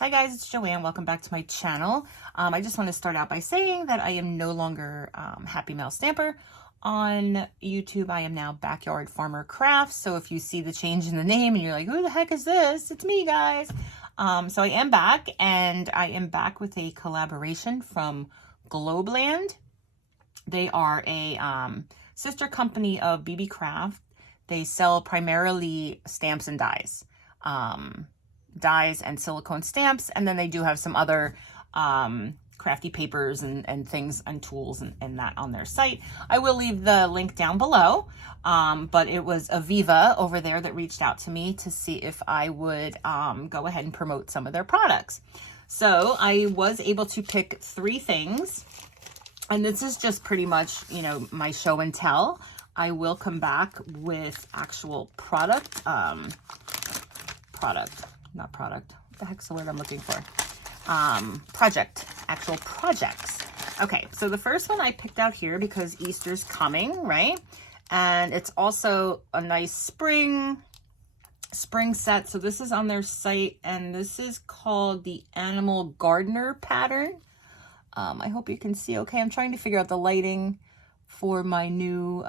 Hi guys, it's Joanne. Welcome back to my channel. I just want to start out by saying that I am no longer Happy Mail Stamper on YouTube. I am now Backyard Farmer Crafts. So if you see the change in the name and you're like, who the heck is this? It's me, guys. So I am back, and I am back with a collaboration from Globeland. They are a sister company of BB Craft. They sell primarily stamps and dies. Dies and silicone stamps, and then they do have some other crafty papers and things and tools and that on their site. I will leave the link down below, but it was Aviva over there that reached out to me to see if I would go ahead and promote some of their products. So I was able to pick 3 things, and this is just pretty much, you know, my show and tell. I will come back with actual not product. What the heck's the word I'm looking for? Actual projects. Okay, so the first one I picked out here because Easter's coming, right? And it's also a nice spring set. So this is on their site, and this is called the Animal Gardener pattern. I hope you can see okay. I'm trying to figure out the lighting for my new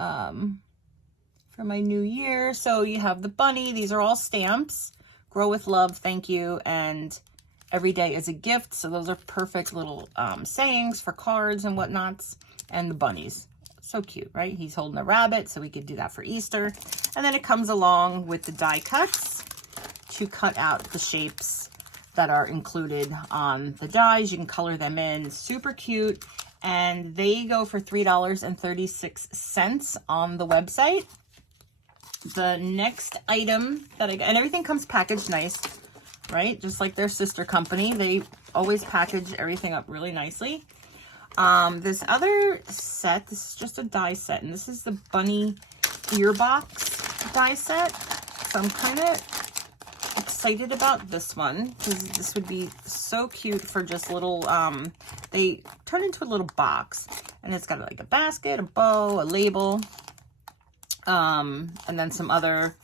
year. So you have the bunny. These are all stamps. Grow with love, thank you, and every day is a gift. So those are perfect little sayings for cards and whatnots. And the bunnies, so cute, right? He's holding a rabbit, so we could do that for Easter. And then it comes along with the die cuts to cut out the shapes that are included on the dies. You can color them in, super cute. And they go for $3.36 on the website. The next item that I got, and everything comes packaged nice, right? Just like their sister company, they always package everything up really nicely. This other set, this is just a die set, and this is the bunny earbox die set. So I'm kind of excited about this one because this would be so cute for just little, they turn into a little box, and it's got like a basket, a bow, a label. And then some other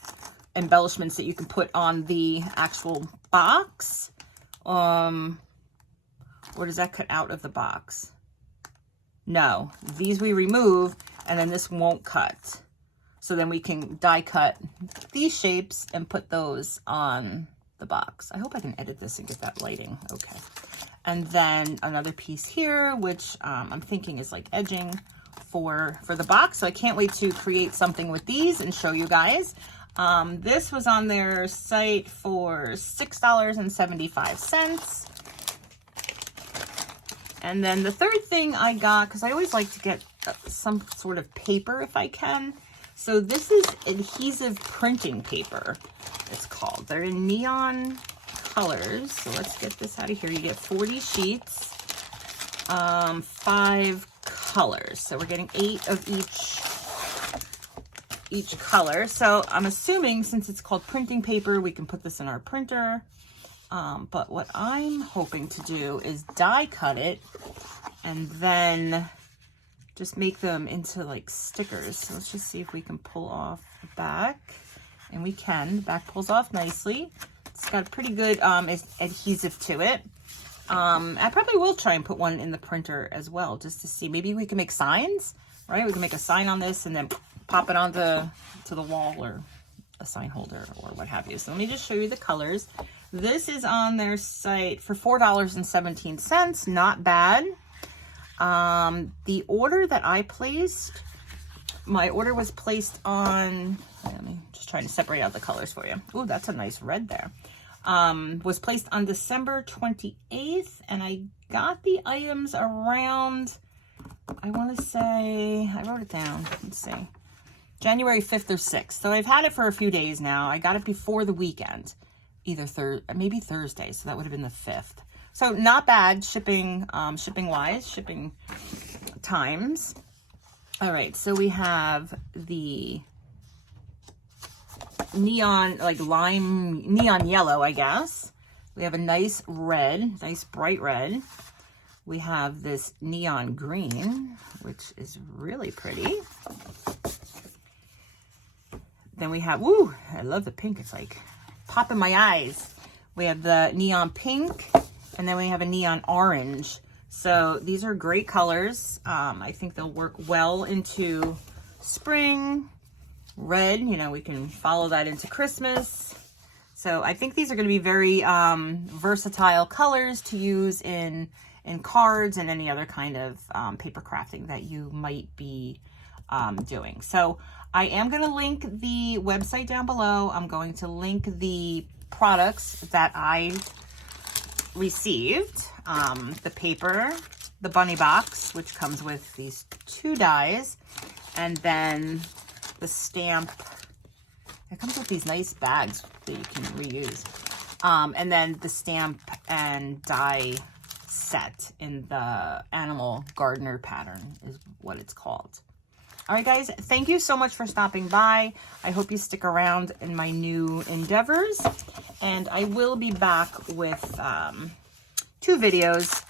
embellishments that you can put on the actual box. Or does that cut out of the box? No, these we remove, and then this won't cut. So then we can die cut these shapes and put those on the box. I hope I can edit this and get that lighting. Okay. And then another piece here, which I'm thinking is like edging for the box. So I can't wait to create something with these and show you guys. This was on their site for $6.75. And then the third thing I got, because I always like to get some sort of paper if I can. So this is adhesive printing paper, it's called. They're in neon colors. So let's get this out of here. You get 40 sheets, 5 colors. So we're getting 8 of each color. So I'm assuming since it's called printing paper, we can put this in our printer. But what I'm hoping to do is die cut it and then just make them into like stickers. So let's just see if we can pull off the back. And we can. The back pulls off nicely. It's got a pretty good adhesive to it. I probably will try and put one in the printer as well, just to see. Maybe we can make signs, right? We can make a sign on this and then pop it onto the wall or a sign holder or what have you. So let me just show you the colors. This is on their site for $4.17. Not bad. The order that I placed, my order was placed on, let me just try to separate out the colors for you. Ooh, that's a nice red there. Was placed on December 28th, and I got the items around, I want to say, I wrote it down, let's see, January 5th or 6th. So I've had it for a few days now. I got it before the weekend, maybe Thursday, so that would have been the 5th. So not bad shipping shipping times. All right, so we have the neon, like neon yellow, I guess. We have a nice red, nice bright red. We have this neon green, which is really pretty. Then we have, woo, I love the pink. It's like popping my eyes. We have the neon pink, and then we have a neon orange. So these are great colors. I think they'll work well into spring. Red, you know, we can follow that into Christmas. So I think these are going to be very versatile colors to use in cards and any other kind of paper crafting that you might be doing. So I am going to link the website down below. I'm going to link the products that I received. The paper, the bunny box, which comes with these 2 dies, and then the stamp. It comes with these nice bags that you can reuse. And then the stamp and die set in the animal gardener pattern is what it's called. All right, guys, thank you so much for stopping by. I hope you stick around in my new endeavors. And I will be back with 2 videos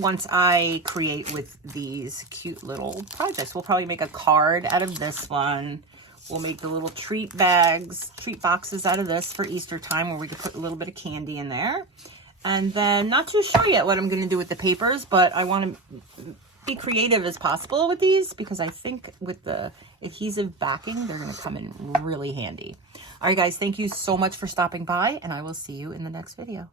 once I create with these cute little projects. We'll probably make a card out of this one. We'll make the little treat bags, treat boxes out of this for Easter time, where we could put a little bit of candy in there. And then not too sure yet what I'm going to do with the papers, but I want to be creative as possible with these, because I think with the adhesive backing, they're going to come in really handy. All right, guys, thank you so much for stopping by, and I will see you in the next video.